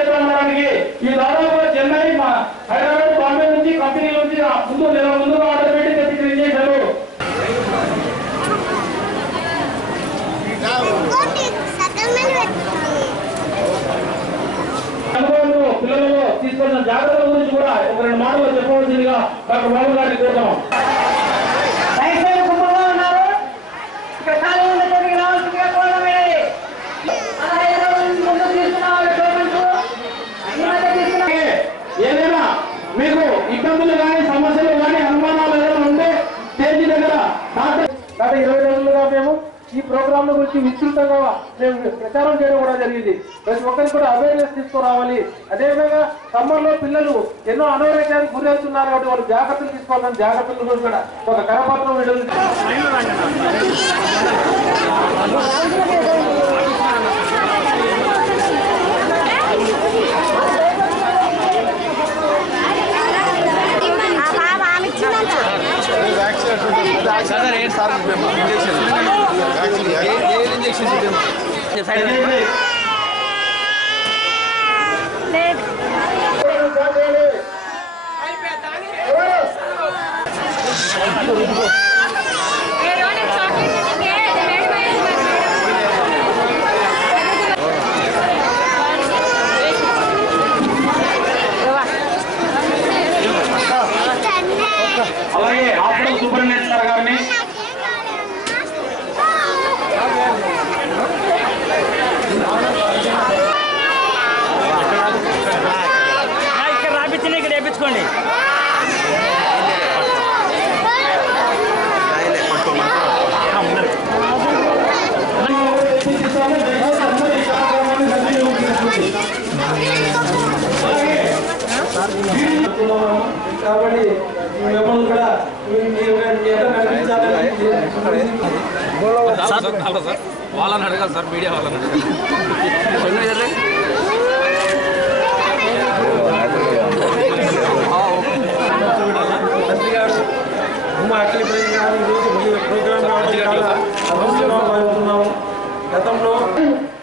ఈ దాదాపు చెన్నై హైదరాబాద్ బాంబే నుంచి కంపెనీల నుంచి ముందు నెల ముందు ఆర్డర్ పెట్టి తెప్పించిన ఇంజక్షన్లు పిల్లలలో తీసుకున్న జాగ్రత్తల గురించి కూడా ఒక రెండు మాటలు చెప్పవలసిందిగా డాక్టర్ బాబు గారిని కోరుతాం. ఏదైనా మీకు ఇబ్బందులు కానీ సమస్యలు కానీ అనుమానాలు ఏదైనా ఉంటే స్టేజ్ దగ్గర గత 20 రోజులుగా మేము ఈ ప్రోగ్రాంల గురించి విస్తృతంగా మేము ప్రచారం చేయడం కూడా జరిగింది. ప్రతి ఒక్కరికి కూడా అవేర్నెస్ తీసుకురావాలి. అదేవిధంగా సమ్మర్లో పిల్లలు ఎన్నో అనారోగ్యానికి గురవుతున్నారు కాబట్టి వాళ్ళు జాగ్రత్తలు తీసుకోవాలని జాగ్రత్తల గురించి కూడా ఒక కరపత్రం విడుదల అలాగే హాస్పిటల్ సూపరింటెండెంట్ గారిని ఇక్కడ రాపించి ఇక్కడ వేయించుకోండి. కాబట్టి మిమ్మల్ని కూడా వాళ్ళని అడగాలి సార్, మీడియా వాళ్ళని గతంలో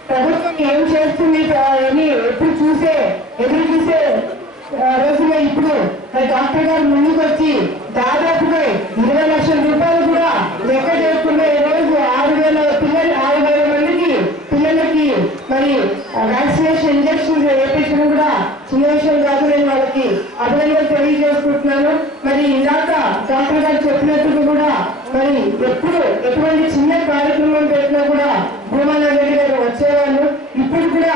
ప్రభుత్వం ఏం చేస్తుంది అని ఎదురు చూసే రోజుల్లో ఇప్పుడు డాక్టర్ గారు ముందుకు వచ్చి దాదాపుగా 20 లక్షల రూపాయలు కూడా లెక్క చేసుకుంటే ఈ రోజు 6,000 మందికి పిల్లలకి మరి వ్యాక్సినేషన్ ఇంజక్షన్స్ వేయించడం కూడా చిన్న విషయం కాదు. నేను వాళ్ళకి అభినందనలు తెలియజేసుకుంటున్నాను. మరి ఇందాక డాక్టర్ గారు చెప్పినట్టుగా కూడా మరి ఎప్పుడు ఎటువంటి చిన్న కార్యక్రమం పెట్టినా కూడా భూమానాథ్ రెడ్డి గారు వచ్చేవాళ్ళు. ఇప్పుడు కూడా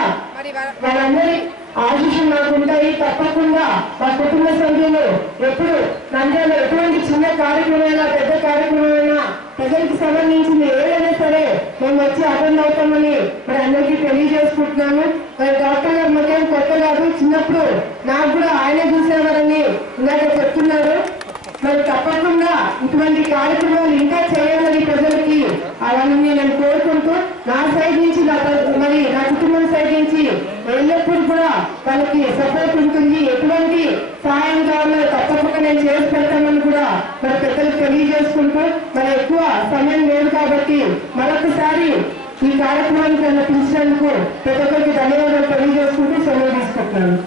వాళ్ళందరి ఆశీస్సులు నాకు ఉంటాయి. తప్పకుండా మా కుటుంబ సభ్యులు ఎప్పుడు నంద్యాలలో ఎటువంటి చిన్న కార్యక్రమమైనా పెద్ద కార్యక్రమమైనా ప్రజలకు సంబంధించింది ఏదైనా సరే మేము వచ్చి అటెండ్ అవుతామని మరి అందరికీ తెలియజేసుకుంటున్నాను. మరి డాక్టర్ గారు మాకేం కొత్త కాదు, చిన్నప్పుడు నాకు కూడా ఆయనే చూసేవారని ఇందాక చెప్తున్నారు. మరి తప్పకుండా ఇటువంటి కార్యక్రమాలు ఇంకా చేయాలని ప్రజలకి అవన్నీ నేను కోరుకుంటూ నా సైడ్ నుంచి మరి నా కుటుంబం సైడ్ నుంచి ఎల్లప్పుడూ కూడా వాళ్ళకి సపోర్ట్ ఉంటుంది. ఎటువంటి సహాయం కావాలో తప్పకుండా నేను చేసి పెడతామని కూడా మరి పెద్దలకు తెలియజేసుకుంటూ మరి ఎక్కువ సమయం లేదు కాబట్టి మరొకసారి ఈ కార్యక్రమానికి నన్ను పిలిచినందుకు ప్రతి ఒక్కరికి ధన్యవాదాలు తెలియజేసుకుంటూ సెలవు తీసుకుంటున్నాను.